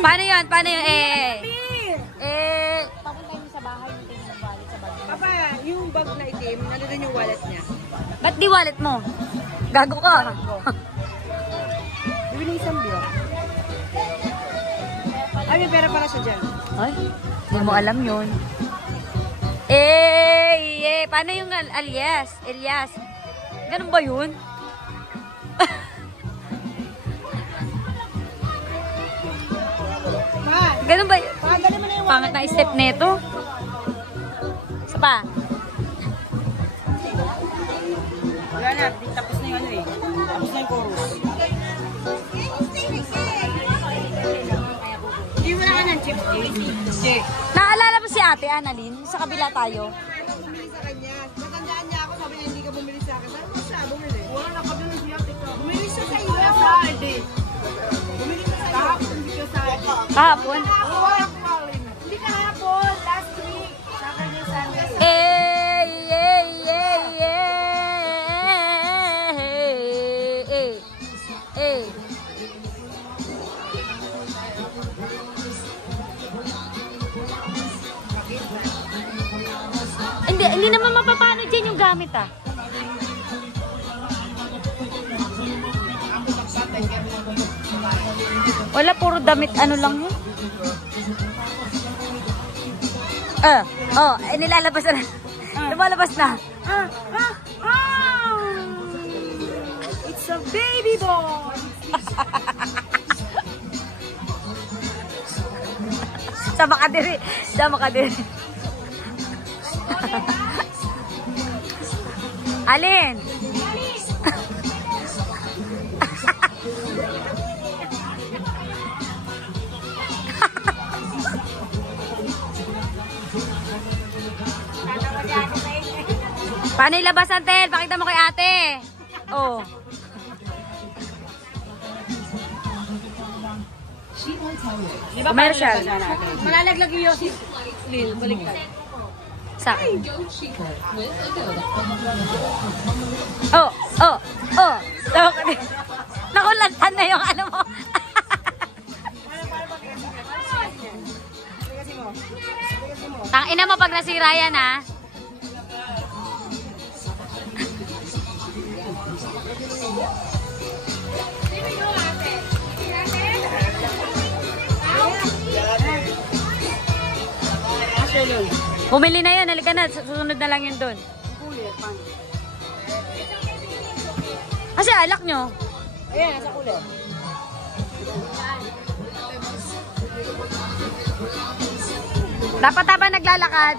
Paano yun? Paano yun? Papunta niyo sa bahay, hindi niyo ng wallet sa bag. Papa, yung bag na itim, nandun yung wallet niya. Ba't di wallet mo? Gago ka. Bibili isang biyo. Ay, may pera pala siya dyan. Ay, hindi mo alam yun. Paano yung alias? Elias? Ganun ba yun? Ganun ba yun? Pangat na step neto. Isa pa. Wala na, tapos na yung ano eh. Tapos na yung chorus. Hindi mo na ka ng chip. Naalala mo si Ate Annalyn? Sa kabila tayo. Bumili sa kanya. Matandaan niya ako, sabi niya hindi ka bumili sa akin. Sabi mo siya, bumili. Wala na kabili siya. Bumili siya sa iyo. Bumili siya sa iyo. Bumili siya sa iyo. Kahapon? Hindi kahapon. Last week. Sabi niya sa akin. Hindi naman mapapano dyan yung gamit ah. Wala, puro damit. Ano lang yun? Nilalabas na. Lumalabas na. It's a baby boy. Sama ka diri. Sama ka diri. Alin? Paano ilabas ang tel? Pakita mo kay ate. Oh. Commercial. Malalaglag yung Yossi. Lil, baliktad. Sa akin. Nakulantan na yung ano mo. Tangina mo pag nasira yan ha. Bumili na yun, halika na. Susunod na lang yun doon. Kasi alak nyo. Ayan, nasa kulit. Dapat habang naglalakad,